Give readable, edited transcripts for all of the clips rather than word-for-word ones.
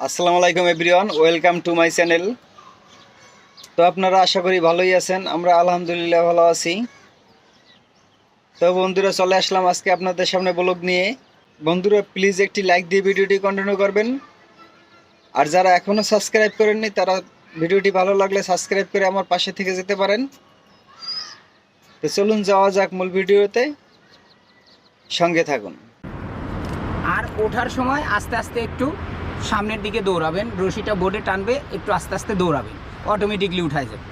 আসসালামু আলাইকুম everyone, welcome to my channel. তো আপনারা আশা করি ভালোই আছেন, আমরা আলহামদুলিল্লাহ ভালো আছি। তো বন্ধুরা, চলে আসলাম আজকে আপনাদের সামনে ব্লগ নিয়ে। বন্ধুরা, প্লিজ একটি লাইক দিয়ে ভিডিওটি কন্টিনিউ করবেন। আর যারা এখনও সাবস্ক্রাইব করেননি তারা ভিডিওটি ভালো লাগলে সাবস্ক্রাইব করে আমার পাশে থেকে যেতে পারেন। তো চলুন যাওয়া যাক মূল ভিডিওতে, সঙ্গে থাকুন। আর ওঠার সময় আস্তে আস্তে একটু সামনের দিকে দৌড়াবেন, রশিটা বোর্ডে টানবে, একটু আস্তে আস্তে দৌড়াবেন, অটোমেটিকলি উঠায় যাবে।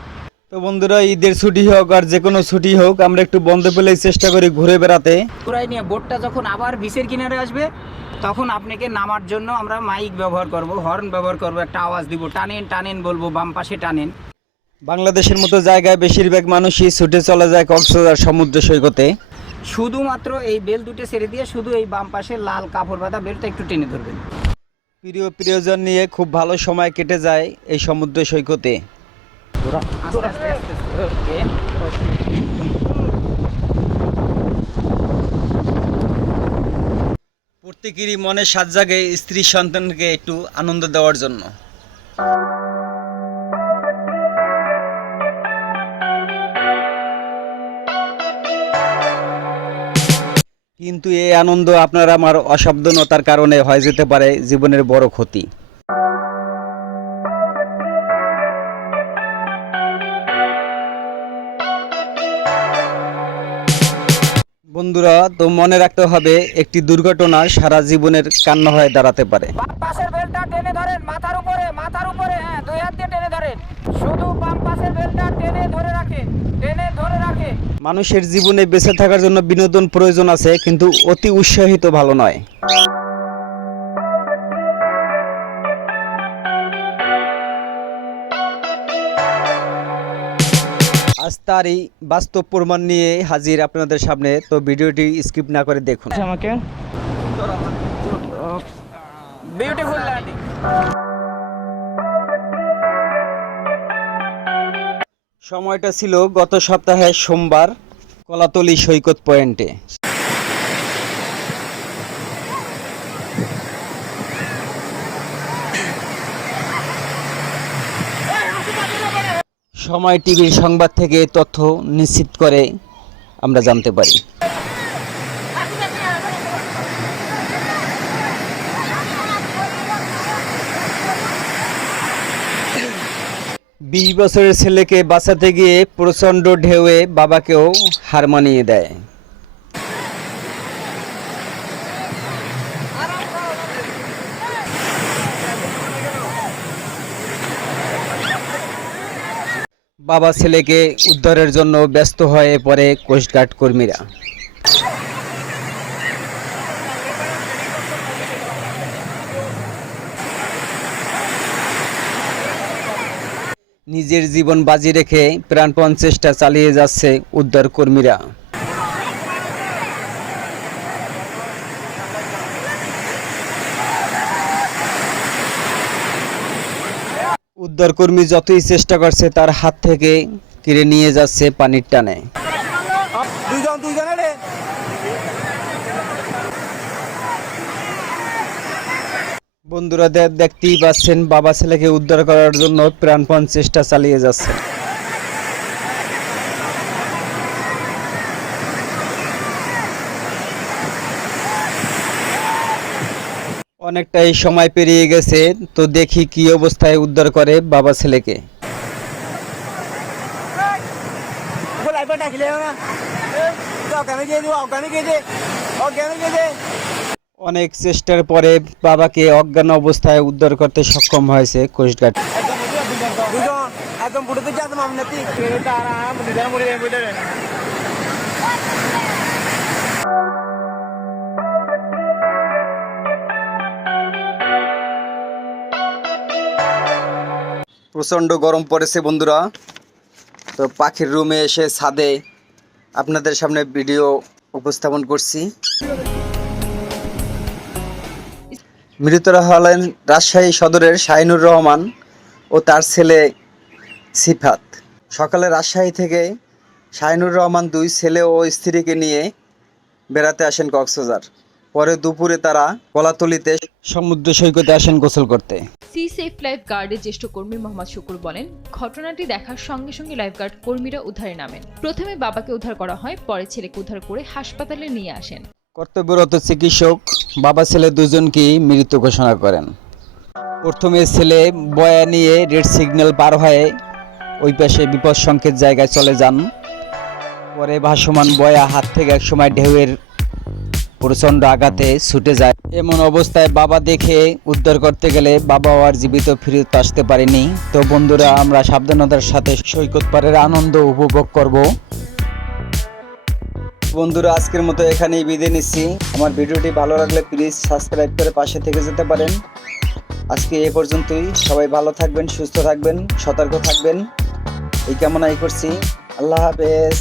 তো বন্ধুরা, ঈদের ছুটি হোক আর যে কোনো ছুটি হোক, আমরা একটু বন্ধ পেলেই চেষ্টা করি ঘুরে বেড়াতে। দৌড়াই নিয়ে বোর্ডটা যখন আবার বিচের কিনারে আসবে তখন আপনাকে নামার জন্য আমরা মাইক ব্যবহার করব, হর্ন ব্যবহার করব, একটা আওয়াজ দিব, টানেন টানেন বলবো, বাম পাশে টানেন। বাংলাদেশের মতো জায়গায় বেশিরভাগ মানুষই ছুটে চলে যায় কক্সবাজার সমুদ্র সৈকতে। শুধুমাত্র এই বেল দুটো ছেড়ে দিয়ে শুধু এই বাম পাশে লাল কাপড় বাঁধা বেলটা একটু টেনে ধরবেন। প্রিয়জন নিয়ে খুব ভালো সময় কেটে যায় এই সমুদ্র সৈকতে। আস্তে আস্তে আস্তে আস্তে, ওকে। প্রত্যেকেরই মনে সাত জাগে স্ত্রী সন্তানকে একটু আনন্দ দেওয়ার জন্য। কিন্তু এই আনন্দ আপনার আমার অসাবধানতার কারণে হয়ে যেতে পারে জীবনের বড় ক্ষতি। বন্ধুরা, তো মনে রাখতে হবে, একটি দুর্ঘটনা সারা জীবনের কান্না হয়ে দাঁড়াতে পারে। বাম পাশের বেলটা টেনে ধরেন, মাথার উপরে, মাথার উপরে, হ্যাঁ, দুই হাত দিয়ে টেনে ধরেন। শুধু বাম পাশের বেলটা টেনে ধরে রাখেন, টেনে ধরে রাখেন। মানুষের জীবনে বেঁচে থাকার জন্য বিনোদন প্রয়োজন আছে, কিন্তু অতি উৎসাহিত ভালো নয়। আজ তারই বাস্তব প্রমাণ নিয়ে হাজির আপনাদের সামনে। তো ভিডিওটি স্কিপ না করে দেখুন। আমাকে বিউটিফুল ল্যান্ডিং। সময়টা ছিল গত সপ্তাহের সোমবার, কলাতলী সৈকত পয়েন্টে। সময় টিভির সংবাদ থেকে তথ্য নিশ্চিত করে আমরা জানতে পারি। বিশ বছরের ছেলেকে বাঁচাতে গিয়ে প্রচণ্ড ঢেউয়ে বাবাকেও হার মানিয়ে দেয়। বাবা ছেলেকে উদ্ধারের জন্য ব্যস্ত হয়ে পড়ে কোস্টগার্ড কর্মীরা। নিজের জীবন বাজি রেখে প্রাণপণ চেষ্টা চালিয়ে যাচ্ছে উদ্ধার কর্মীরা। উদ্ধারকর্মী যতই চেষ্টা করছে তার হাত থেকে কেড়ে নিয়ে যাচ্ছে পানির টানে। বন্ধুরা, দেখতেই পাচ্ছেন, বাবা ছেলেকে উদ্ধার করার জন্য প্রাণপণ চেষ্টা চালিয়ে যাচ্ছে। অনেকটাই সময় পেরিয়ে গেছে, তো দেখি কি অবস্থায় উদ্ধার করে বাবা ছেলেকে। অনেক চেষ্টার পরে বাবাকে অজ্ঞান অবস্থায় উদ্ধার করতে সক্ষম হয়েছে কোস্টগার্ড। প্রচণ্ড গরম পড়েছে বন্ধুরা। তো পাখির রুমে এসে ছাদে আপনাদের সামনে ভিডিও উপস্থাপন করছি। মৃতরা হলেন রাজশাহী সদরের শাহিনুর রহমান ও তার ছেলে সিফাত। সকালে রাজশাহী থেকে শাহিনুর রহমান দুই ছেলে ও স্ত্রীকে নিয়ে বেড়াতে আসেন কক্সবাজার। পরে দুপুরে তারা কলাতলিতে সমুদ্র সৈকতে আসেন গোসল করতে। সি সেফ লাইফ গার্ডের জ্যেষ্ঠ কর্মী মোহাম্মদ শুকুর বলেন, ঘটনাটি দেখার সঙ্গে সঙ্গে লাইফগার্ড কর্মীরা উদ্ধারে নামেন। প্রথমে বাবাকে উদ্ধার করা হয়, পরে ছেলেকে উদ্ধার করে হাসপাতালে নিয়ে আসেন। কর্তব্যরত চিকিৎসক বাবা ছেলে দুজনকেই মৃত ঘোষণা করেন। প্রথমে ছেলে বয়া নিয়ে রেড সিগন্যাল পার হয়ে ওই পাশে বিপদ সংকেত জায়গায় চলে যান। পরে ভাসমান বয়া হাত থেকে একসময় ঢেউয়ের প্রচণ্ড আঘাতে ছুটে যায়। এমন অবস্থায় বাবা দেখে উদ্ধার করতে গেলে বাবাও আর জীবিত ফিরত আসতে পারেনি। তো বন্ধুরা, আমরা সাবধানতার সাথে সৈকত পাড়ের আনন্দ উপভোগ করব। বন্ধুরা, আজকের মতো এখানেই বিদায় নিচ্ছি। আমার ভিডিওটি ভালো লাগলে প্লিজ সাবস্ক্রাইব করে পাশে থেকে যেতে পারেন। আজকে এ পর্যন্তই। সবাই ভালো থাকবেন, সুস্থ থাকবেন, সতর্ক থাকবেন এই কামনাই করছি। আল্লাহ হাফেজ।